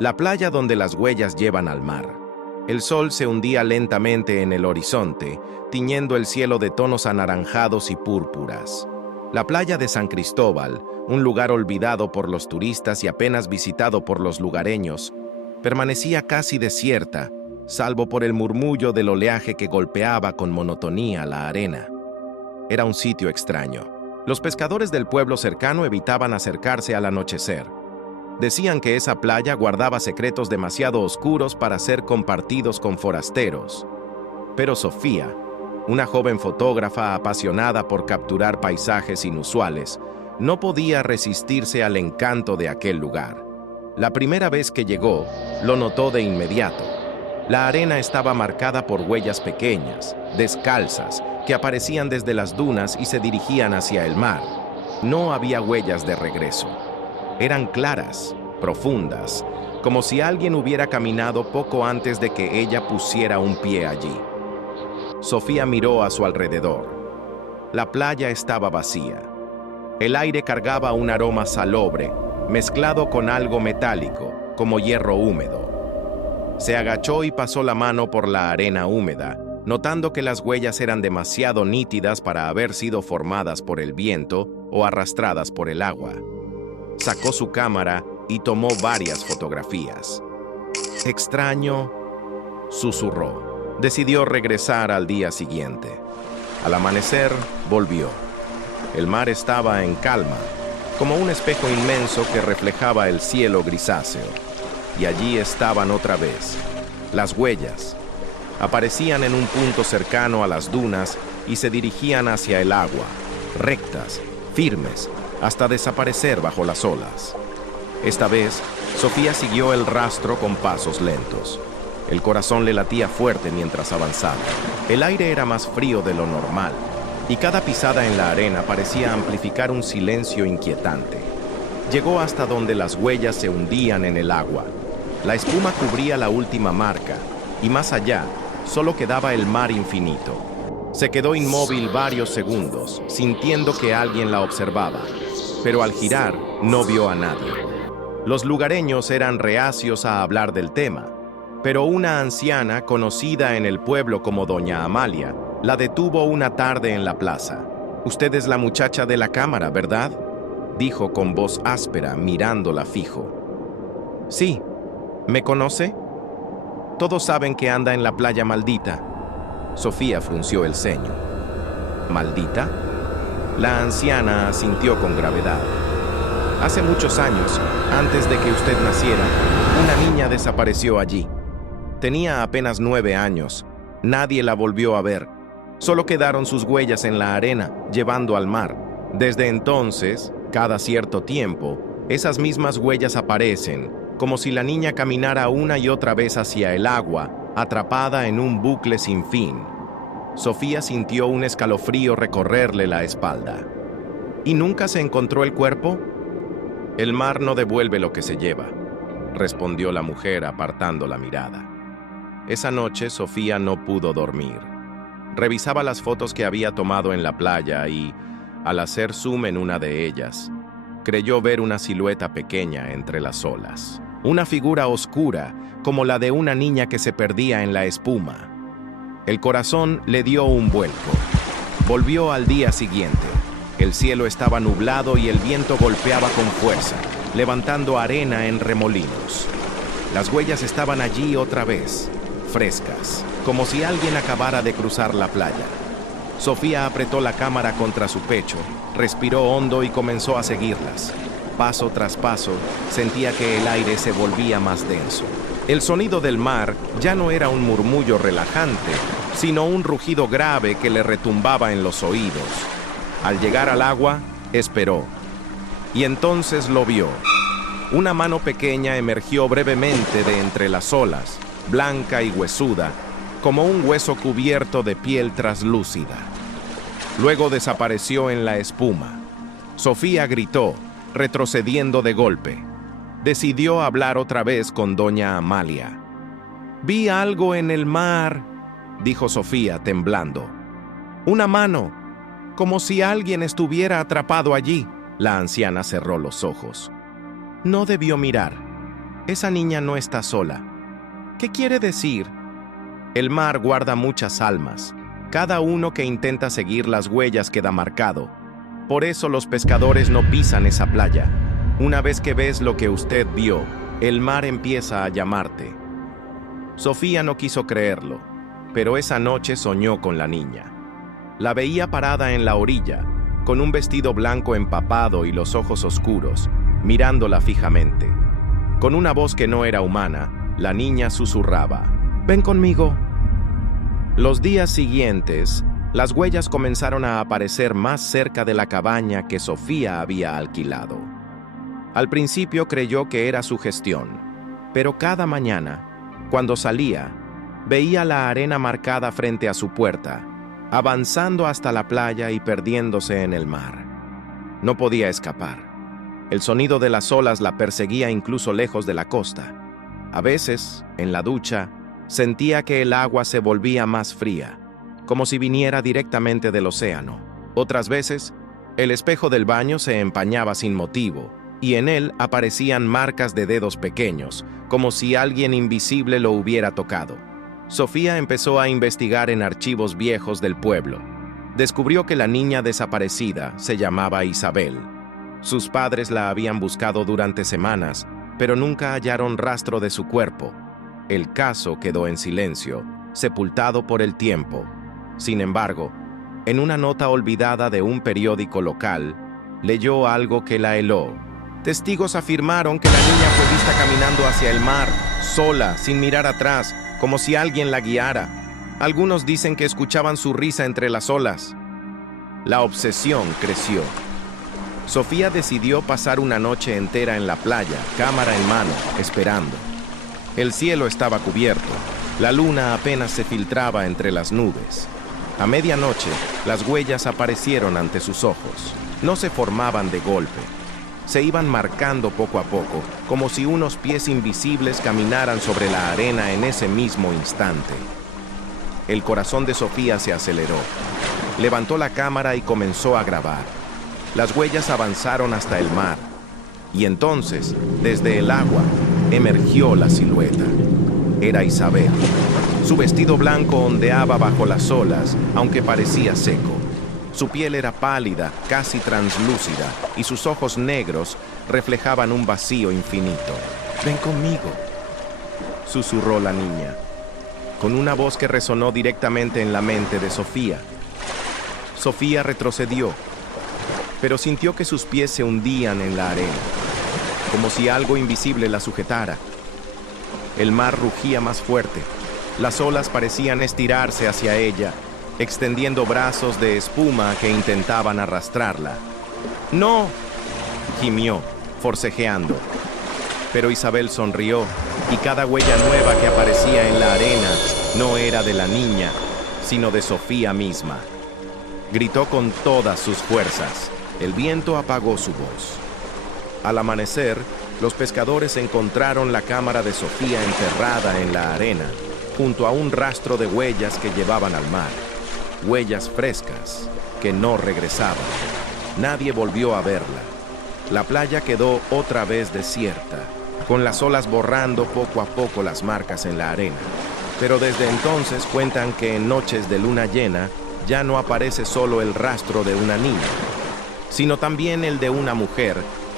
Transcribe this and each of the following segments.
La playa donde las huellas llevan al mar. El sol se hundía lentamente en el horizonte, tiñendo el cielo de tonos anaranjados y púrpuras. La playa de San Cristóbal, un lugar olvidado por los turistas y apenas visitado por los lugareños, permanecía casi desierta, salvo por el murmullo del oleaje que golpeaba con monotonía la arena. Era un sitio extraño. Los pescadores del pueblo cercano evitaban acercarse al anochecer. Decían que esa playa guardaba secretos demasiado oscuros para ser compartidos con forasteros. Pero Sofía, una joven fotógrafa apasionada por capturar paisajes inusuales, no podía resistirse al encanto de aquel lugar. La primera vez que llegó, lo notó de inmediato. La arena estaba marcada por huellas pequeñas, descalzas, que aparecían desde las dunas y se dirigían hacia el mar. No había huellas de regreso. Eran claras, profundas, como si alguien hubiera caminado poco antes de que ella pusiera un pie allí. Sofía miró a su alrededor. La playa estaba vacía. El aire cargaba un aroma salobre, mezclado con algo metálico, como hierro húmedo. Se agachó y pasó la mano por la arena húmeda, notando que las huellas eran demasiado nítidas para haber sido formadas por el viento o arrastradas por el agua. Sacó su cámara y tomó varias fotografías. «Extraño», susurró. Decidió regresar al día siguiente. Al amanecer, volvió. El mar estaba en calma, como un espejo inmenso que reflejaba el cielo grisáceo. Y allí estaban otra vez. Las huellas. Aparecían en un punto cercano a las dunas y se dirigían hacia el agua, rectas, firmes, hasta desaparecer bajo las olas. Esta vez, Sofía siguió el rastro con pasos lentos. El corazón le latía fuerte mientras avanzaba. El aire era más frío de lo normal, y cada pisada en la arena parecía amplificar un silencio inquietante. Llegó hasta donde las huellas se hundían en el agua. La espuma cubría la última marca, y más allá, solo quedaba el mar infinito. Se quedó inmóvil varios segundos, sintiendo que alguien la observaba, pero al girar no vio a nadie. Los lugareños eran reacios a hablar del tema, pero una anciana, conocida en el pueblo como Doña Amalia, la detuvo una tarde en la plaza. «Usted es la muchacha de la cámara, ¿verdad?», dijo con voz áspera, mirándola fijo. «Sí. ¿Me conoce? Todos saben que anda en la playa maldita». Sofía frunció el ceño. «¿Maldita?». La anciana asintió con gravedad. «Hace muchos años, antes de que usted naciera, una niña desapareció allí. Tenía apenas 9 años. Nadie la volvió a ver. Solo quedaron sus huellas en la arena, llevando al mar. Desde entonces, cada cierto tiempo, esas mismas huellas aparecen, como si la niña caminara una y otra vez hacia el agua, atrapada en un bucle sin fin». Sofía sintió un escalofrío recorrerle la espalda. «¿Y nunca se encontró el cuerpo?». «El mar no devuelve lo que se lleva», respondió la mujer apartando la mirada. Esa noche Sofía no pudo dormir. Revisaba las fotos que había tomado en la playa y, al hacer zoom en una de ellas, creyó ver una silueta pequeña entre las olas. Una figura oscura, como la de una niña que se perdía en la espuma. El corazón le dio un vuelco. Volvió al día siguiente. El cielo estaba nublado y el viento golpeaba con fuerza, levantando arena en remolinos. Las huellas estaban allí otra vez, frescas, como si alguien acabara de cruzar la playa. Sofía apretó la cámara contra su pecho, respiró hondo y comenzó a seguirlas. Paso tras paso, sentía que el aire se volvía más denso. El sonido del mar ya no era un murmullo relajante, sino un rugido grave que le retumbaba en los oídos. Al llegar al agua, esperó. Y entonces lo vio. Una mano pequeña emergió brevemente de entre las olas, blanca y huesuda, como un hueso cubierto de piel traslúcida. Luego desapareció en la espuma. Sofía gritó, retrocediendo de golpe. Decidió hablar otra vez con Doña Amalia. «Vi algo en el mar», dijo Sofía temblando. «Una mano, como si alguien estuviera atrapado allí». La anciana cerró los ojos. «No debió mirar. Esa niña no está sola. ¿Qué quiere decir? El mar guarda muchas almas. Cada uno que intenta seguir las huellas queda marcado. Por eso los pescadores no pisan esa playa. Una vez que ves lo que usted vio, el mar empieza a llamarte. Sofía no quiso creerlo, pero esa noche soñó con la niña. La veía parada en la orilla, con un vestido blanco empapado y los ojos oscuros, mirándola fijamente. Con una voz que no era humana, la niña susurraba: «Ven conmigo». Los días siguientes, las huellas comenzaron a aparecer más cerca de la cabaña que Sofía había alquilado. Al principio creyó que era su gestión, pero cada mañana, cuando salía, veía la arena marcada frente a su puerta, avanzando hasta la playa y perdiéndose en el mar. No podía escapar. El sonido de las olas la perseguía incluso lejos de la costa. A veces, en la ducha, sentía que el agua se volvía más fría, como si viniera directamente del océano. Otras veces, el espejo del baño se empañaba sin motivo, y en él aparecían marcas de dedos pequeños, como si alguien invisible lo hubiera tocado. Sofía empezó a investigar en archivos viejos del pueblo. Descubrió que la niña desaparecida se llamaba Isabel. Sus padres la habían buscado durante semanas, pero nunca hallaron rastro de su cuerpo. El caso quedó en silencio, sepultado por el tiempo. Sin embargo, en una nota olvidada de un periódico local, leyó algo que la heló. Testigos afirmaron que la niña fue vista caminando hacia el mar, sola, sin mirar atrás, como si alguien la guiara. Algunos dicen que escuchaban su risa entre las olas. La obsesión creció. Sofía decidió pasar una noche entera en la playa, cámara en mano, esperando. El cielo estaba cubierto, la luna apenas se filtraba entre las nubes. A medianoche, las huellas aparecieron ante sus ojos. No se formaban de golpe. Se iban marcando poco a poco, como si unos pies invisibles caminaran sobre la arena en ese mismo instante. El corazón de Sofía se aceleró. Levantó la cámara y comenzó a grabar. Las huellas avanzaron hasta el mar, y entonces, desde el agua, emergió la silueta. Era Isabel. Su vestido blanco ondeaba bajo las olas, aunque parecía seco. Su piel era pálida, casi translúcida, y sus ojos negros reflejaban un vacío infinito. «Ven conmigo», susurró la niña, con una voz que resonó directamente en la mente de Sofía. Sofía retrocedió, pero sintió que sus pies se hundían en la arena, como si algo invisible la sujetara. El mar rugía más fuerte. Las olas parecían estirarse hacia ella, extendiendo brazos de espuma que intentaban arrastrarla. «¡No!», gimió, forcejeando. Pero Isabel sonrió, y cada huella nueva que aparecía en la arena no era de la niña, sino de Sofía misma. Gritó con todas sus fuerzas. El viento apagó su voz. Al amanecer, los pescadores encontraron la cámara de Sofía enterrada en la arena, junto a un rastro de huellas que llevaban al mar. Huellas frescas, que no regresaban. Nadie volvió a verla. La playa quedó otra vez desierta, con las olas borrando poco a poco las marcas en la arena. Pero desde entonces cuentan que en noches de luna llena ya no aparece solo el rastro de una niña, sino también el de una mujer,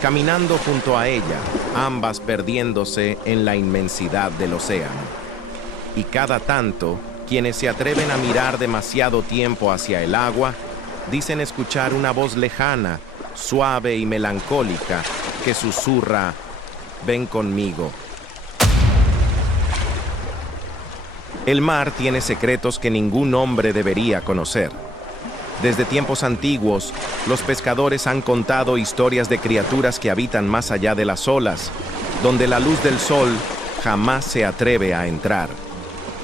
caminando junto a ella, ambas perdiéndose en la inmensidad del océano. Y cada tanto, quienes se atreven a mirar demasiado tiempo hacia el agua, dicen escuchar una voz lejana, suave y melancólica, que susurra: «Ven conmigo». El mar tiene secretos que ningún hombre debería conocer. Desde tiempos antiguos, los pescadores han contado historias de criaturas que habitan más allá de las olas, donde la luz del sol jamás se atreve a entrar.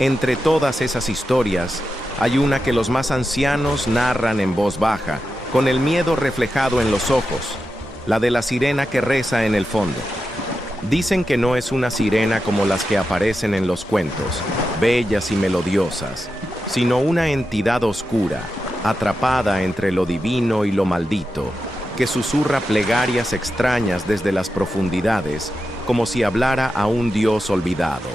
Entre todas esas historias, hay una que los más ancianos narran en voz baja, con el miedo reflejado en los ojos, la de la sirena que reza en el fondo. Dicen que no es una sirena como las que aparecen en los cuentos, bellas y melodiosas, sino una entidad oscura, atrapada entre lo divino y lo maldito, que susurra plegarias extrañas desde las profundidades, como si hablara a un dios olvidado.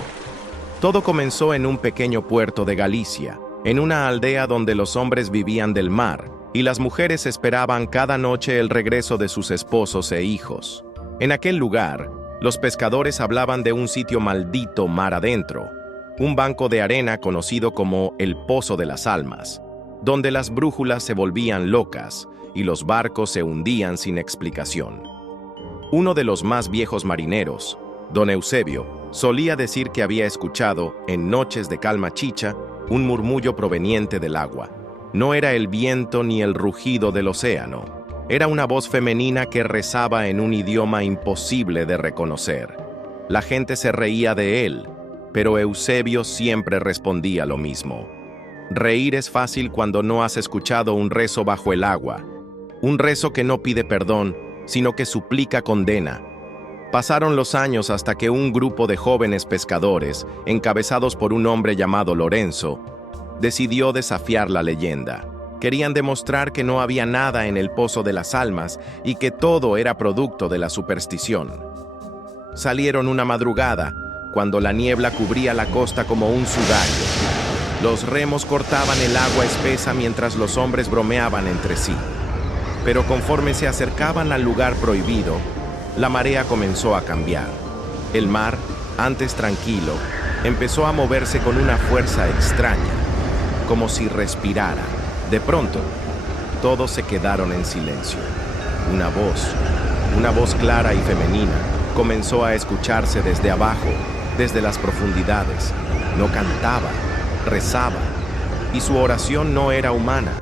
Todo comenzó en un pequeño puerto de Galicia, en una aldea donde los hombres vivían del mar y las mujeres esperaban cada noche el regreso de sus esposos e hijos. En aquel lugar, los pescadores hablaban de un sitio maldito mar adentro, un banco de arena conocido como el Pozo de las Almas, donde las brújulas se volvían locas y los barcos se hundían sin explicación. Uno de los más viejos marineros, don Eusebio, solía decir que había escuchado, en noches de calma chicha, un murmullo proveniente del agua. No era el viento ni el rugido del océano. Era una voz femenina que rezaba en un idioma imposible de reconocer. La gente se reía de él, pero Eusebio siempre respondía lo mismo. Reír es fácil cuando no has escuchado un rezo bajo el agua. Un rezo que no pide perdón, sino que suplica condena. Pasaron los años hasta que un grupo de jóvenes pescadores, encabezados por un hombre llamado Lorenzo, decidió desafiar la leyenda. Querían demostrar que no había nada en el Pozo de las Almas y que todo era producto de la superstición. Salieron una madrugada, cuando la niebla cubría la costa como un sudario. Los remos cortaban el agua espesa mientras los hombres bromeaban entre sí. Pero conforme se acercaban al lugar prohibido, la marea comenzó a cambiar. El mar, antes tranquilo, empezó a moverse con una fuerza extraña, como si respirara. De pronto, todos se quedaron en silencio. Una voz clara y femenina, comenzó a escucharse desde abajo, desde las profundidades. No cantaba, rezaba, y su oración no era humana.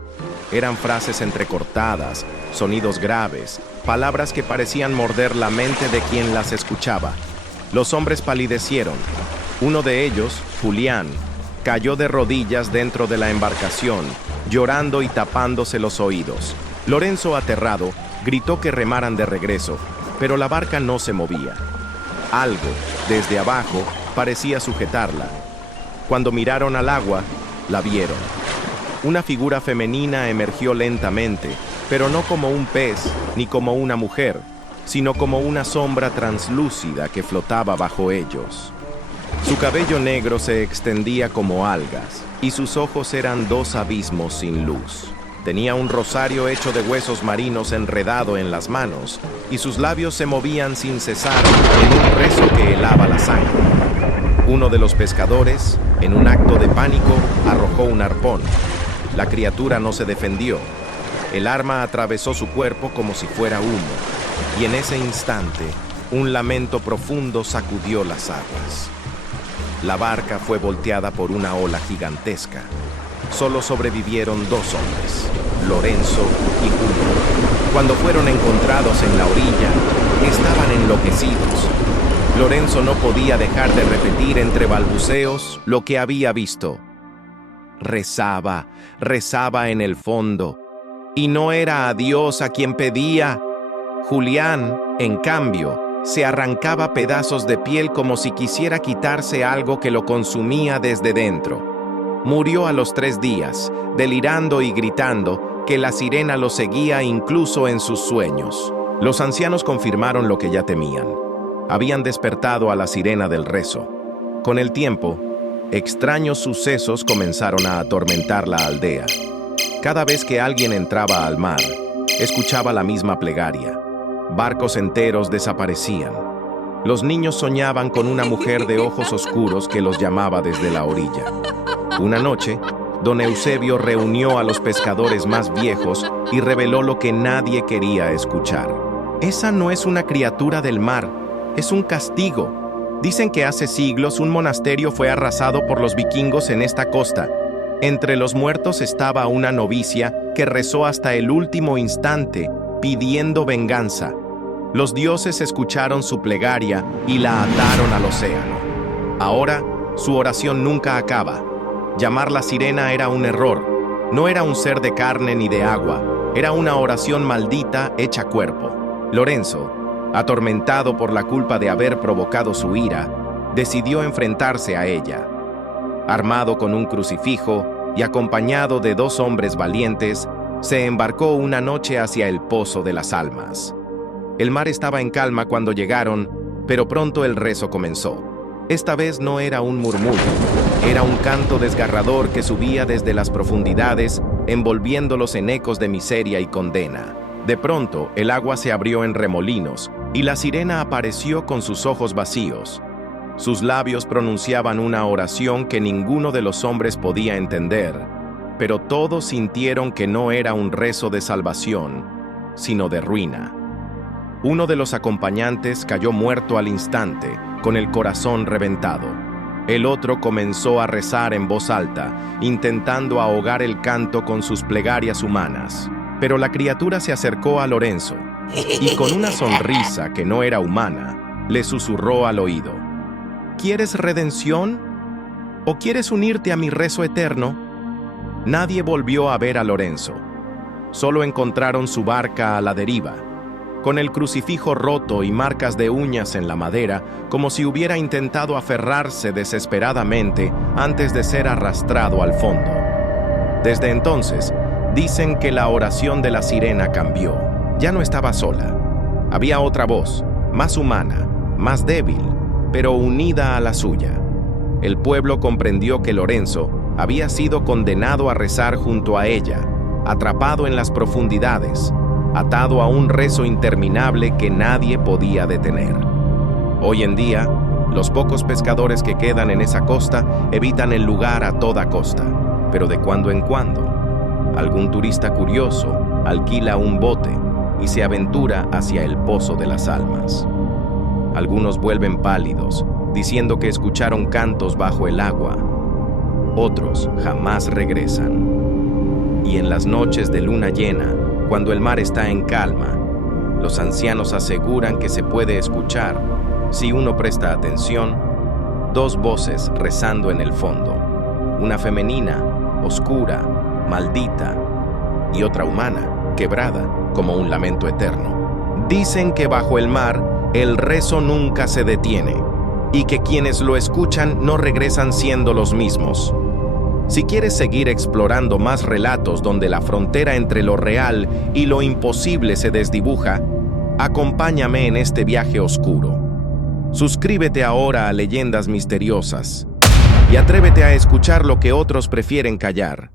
Eran frases entrecortadas, sonidos graves, palabras que parecían morder la mente de quien las escuchaba. Los hombres palidecieron. Uno de ellos, Julián, cayó de rodillas dentro de la embarcación, llorando y tapándose los oídos. Lorenzo, aterrado, gritó que remaran de regreso, pero la barca no se movía. Algo, desde abajo, parecía sujetarla. Cuando miraron al agua, la vieron. Una figura femenina emergió lentamente, pero no como un pez ni como una mujer, sino como una sombra translúcida que flotaba bajo ellos. Su cabello negro se extendía como algas, y sus ojos eran dos abismos sin luz. Tenía un rosario hecho de huesos marinos enredado en las manos, y sus labios se movían sin cesar en un rezo que helaba la sangre. Uno de los pescadores, en un acto de pánico, arrojó un arpón. La criatura no se defendió. El arma atravesó su cuerpo como si fuera humo, y en ese instante, un lamento profundo sacudió las aguas. La barca fue volteada por una ola gigantesca. Solo sobrevivieron dos hombres, Lorenzo y Julio. Cuando fueron encontrados en la orilla, estaban enloquecidos. Lorenzo no podía dejar de repetir entre balbuceos lo que había visto. Rezaba en el fondo, y no era a Dios a quien pedía. Julián, en cambio, se arrancaba pedazos de piel como si quisiera quitarse algo que lo consumía desde dentro. Murió a los 3 días, delirando y gritando que la sirena lo seguía incluso en sus sueños. Los ancianos confirmaron lo que ya temían. Habían despertado a la sirena del rezo. Con el tiempo, extraños sucesos comenzaron a atormentar la aldea. Cada vez que alguien entraba al mar, escuchaba la misma plegaria. Barcos enteros desaparecían. Los niños soñaban con una mujer de ojos oscuros que los llamaba desde la orilla. Una noche, don Eusebio reunió a los pescadores más viejos y reveló lo que nadie quería escuchar. Esa no es una criatura del mar, es un castigo. Dicen que hace siglos un monasterio fue arrasado por los vikingos en esta costa. Entre los muertos estaba una novicia que rezó hasta el último instante, pidiendo venganza. Los dioses escucharon su plegaria y la ataron al océano. Ahora, su oración nunca acaba. Llamarla sirena era un error. No era un ser de carne ni de agua. Era una oración maldita hecha cuerpo. Lorenzo, atormentado por la culpa de haber provocado su ira, decidió enfrentarse a ella. Armado con un crucifijo y acompañado de 2 hombres valientes, se embarcó una noche hacia el Pozo de las Almas. El mar estaba en calma cuando llegaron, Pero pronto el rezo comenzó. Esta vez no era un murmullo, era un canto desgarrador que subía desde las profundidades, envolviéndolos en ecos de miseria y condena. De pronto, el agua se abrió en remolinos, y la sirena apareció con sus ojos vacíos. Sus labios pronunciaban una oración que ninguno de los hombres podía entender, pero todos sintieron que no era un rezo de salvación, sino de ruina. Uno de los acompañantes cayó muerto al instante, con el corazón reventado. El otro comenzó a rezar en voz alta, intentando ahogar el canto con sus plegarias humanas. Pero la criatura se acercó a Lorenzo y con una sonrisa que no era humana, le susurró al oído: ¿Quieres redención? ¿O quieres unirte a mi rezo eterno? Nadie volvió a ver a Lorenzo. Solo encontraron su barca a la deriva, con el crucifijo roto y marcas de uñas en la madera, como si hubiera intentado aferrarse desesperadamente antes de ser arrastrado al fondo. Desde entonces, dicen que la oración de la sirena cambió. Ya no estaba sola. Había otra voz, más humana, más débil, pero unida a la suya. El pueblo comprendió que Lorenzo había sido condenado a rezar junto a ella, atrapado en las profundidades, atado a un rezo interminable que nadie podía detener. Hoy en día, los pocos pescadores que quedan en esa costa evitan el lugar a toda costa, pero de cuando en cuando, algún turista curioso alquila un bote y se aventura hacia el pozo de las almas. Algunos vuelven pálidos, diciendo que escucharon cantos bajo el agua. Otros jamás regresan. Y en las noches de luna llena, cuando el mar está en calma, los ancianos aseguran que se puede escuchar, si uno presta atención, dos voces rezando en el fondo, una femenina, oscura, maldita, y otra humana, quebrada, como un lamento eterno. Dicen que bajo el mar el rezo nunca se detiene, y que quienes lo escuchan no regresan siendo los mismos. Si quieres seguir explorando más relatos donde la frontera entre lo real y lo imposible se desdibuja, acompáñame en este viaje oscuro. Suscríbete ahora a Leyendas Misteriosas y atrévete a escuchar lo que otros prefieren callar.